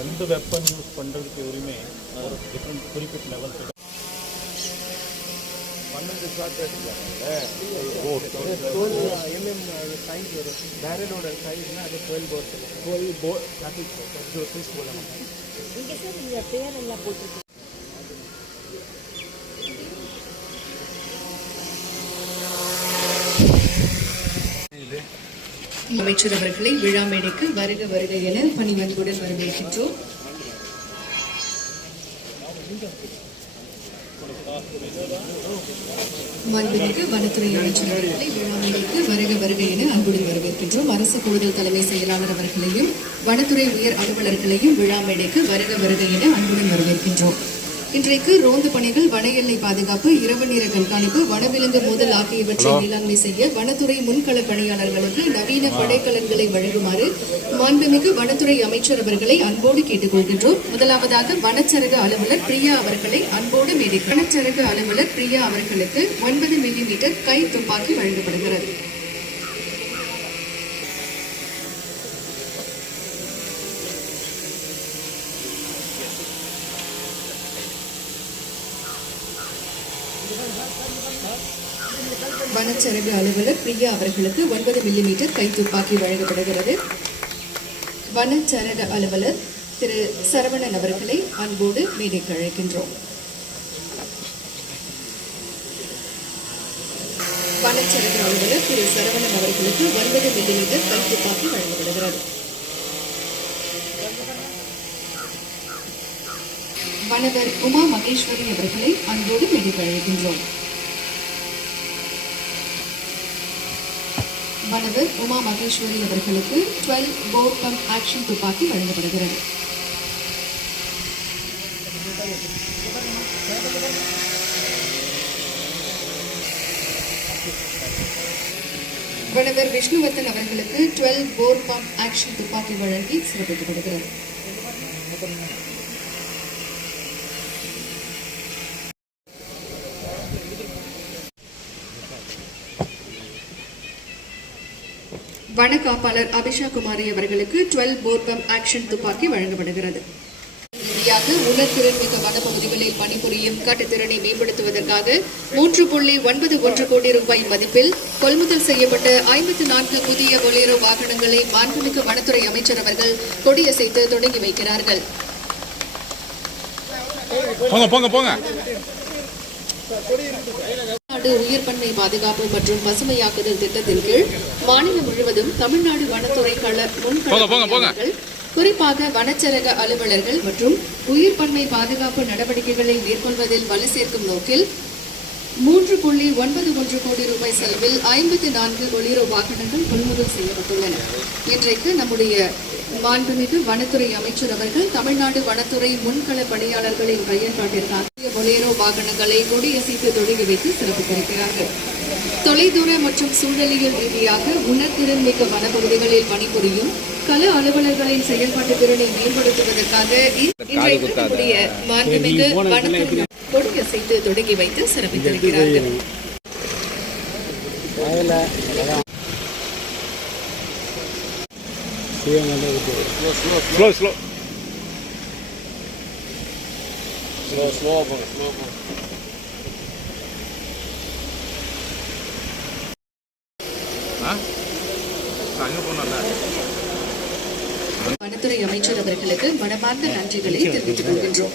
எந்த weapon use பண்ணுறதுக்கு எதுவுமே ஒரு டிஃப்ரெண்ட் குறிப்பிட்ட லெவல் 12 ஷாட் எடுத்துக்காங்க. சைஸ் வரும் பேரலோட சைஸ்னா அது 12 போர் சைஸ் போட மாட்டாங்க. இங்கே சார் இந்த பேரெல்லாம் போட்டுருக்கு. அமைச்சர் அவர்களை விழா மேடைக்கு வருக வருக என பணிவன்புடன் வரவேற்கின்றோம். மாண்புமிகு வனத்துறை அமைச்சர் அவர்களை விழா மேடைக்கு வருக வருக என அன்புடன் வரவேற்கின்றோம். அரசு கூடுதல் தலைமை செயலாளர் அவர்களையும் வனத்துறை உயர் அலுவலர்களையும் விழா மேடைக்கு வருக வருக என அன்புடன் வரவேற்கின்றோம். இன்றைக்கு ரோந்து பணிகள், வன எல்லை பாதுகாப்பு, இரவு நேர கண்காணிப்பு, வனவிலங்கு மோதல் ஆகியவற்றை மேலாண்மை செய்ய வனத்துறை முன்கள பணியாளர்களுக்கு நவீன படைக்கலன்களை வழங்குமாறு மாண்புமிகு வனத்துறை அமைச்சர் அவர்களை அன்போடு கேட்டுக் கொள்கின்றோம். முதலாவதாக வனச்சரக அலுவலர் பிரியா அவர்களை அன்போடு மேடைக்கு. வனச்சரக அலுவலர் பிரியா அவர்களுக்கு 9 மில்லிமீட்டர் கை துப்பாக்கி வழங்கப்படுகிறது. வனச்சரக அலுவலர் பிரியா அவர்களுக்கு 9 மில்லிமீட்டர் கை துப்பாக்கி வழங்கப்படுகிறது. வனச்சரக அலுவலர் திரு சரவணன் அவர்களை அன்போடு மேடைக்கு அழைக்கின்றோம். வனச்சரக அலுவலர் திரு சரவணன் அவர்களுக்கு 9 மில்லிமீட்டர் கை துப்பாக்கி வழங்கப்படுகிறது. வனவர் உமா மகேஸ்வரி அவர்களை அன்போடு மேடைக்கு அழைக்கின்றோம். வனவர் உமா மகேஸ்வரி அவர்களுக்கு 12 போர் பம்ப் ஆக்ஷன் துப்பாக்கி வழங்கப்படுகிறது. வனவர் விஷ்ணுவர்தன் அவர்களுக்கு 12 போர் பம்ப் ஆக்ஷன் துப்பாக்கி வழங்கி சிறப்பிக்கப்படுகிறது. வன காப்பாளர் அபிஷா குமாரி அவர்களுக்கு 12 போர் பம்ப் ஆக்ஷன் துப்பாக்கி வழங்கப்படுகிறது. இறுதியாக உணர்திறன் மிக்க வனப்பகுதிகளில் பணிபுரியும் கட்டுத்திறனை மேம்படுத்துவதற்காக 3.91 கோடி ரூபாய் மதிப்பில் கொள்முதல் செய்யப்பட்ட 54 புதிய பொலேரோ வாகனங்களை மாண்புமிகு வனத்துறை அமைச்சர் அவர்கள் கொடியசைத்து தொடங்கி வைக்கிறார்கள். உயிர் பன்மை பாதுகாப்பு மற்றும் பசுமையாக்குதல் திட்டத்தின் கீழ் மாநிலம் முழுவதும் தமிழ்நாடு வனத்துறை முன்கள குறிப்பாக வனச்சரக அலுவலர்கள் மற்றும் உயிர் பன்மை பாதுகாப்பு நடவடிக்கைகளை மேற்கொள்வதில் வலு சேர்க்கும் நோக்கில் 3.91 கோடி ரூபாய் செலவில் 54 பொலேரோ வாகனங்கள் கொள்முதல் செய்யப்பட்டுள்ளன. இன்றைக்கு நம்முடைய மாண்புமிகு வனத்துறை அமைச்சர் அவர்கள் தமிழ்நாடு வனத்துறை முன்கள பணியாளர்களின் பயன்பாட்டிற்காக பொலேரோ வாகனங்களை கொடியசைத்து தொடங்கி வைத்து சிறப்பித்திருக்கிறார்கள். தொலைதூர மற்றும் சூழலியல் ரீதியாக உணர்திறன் மிக்க வனப்பகுதிகளில் பணிபுரியும் கள அலுவலர்களின் செயல்பாட்டு திறனை மேம்படுத்துவதற்காக இன்றைக்கு நம்முடைய மாண்புமிகு வனத்துறை கொடியசைத்து தொடங்கி வைத்து சிறப்பித்திருக்கிறார்கள். வனத்துறை அமைச்சர் அவர்களுக்கு மனமார்ந்த நன்றிகளை தெரிவித்துக் கொள்கின்றோம்.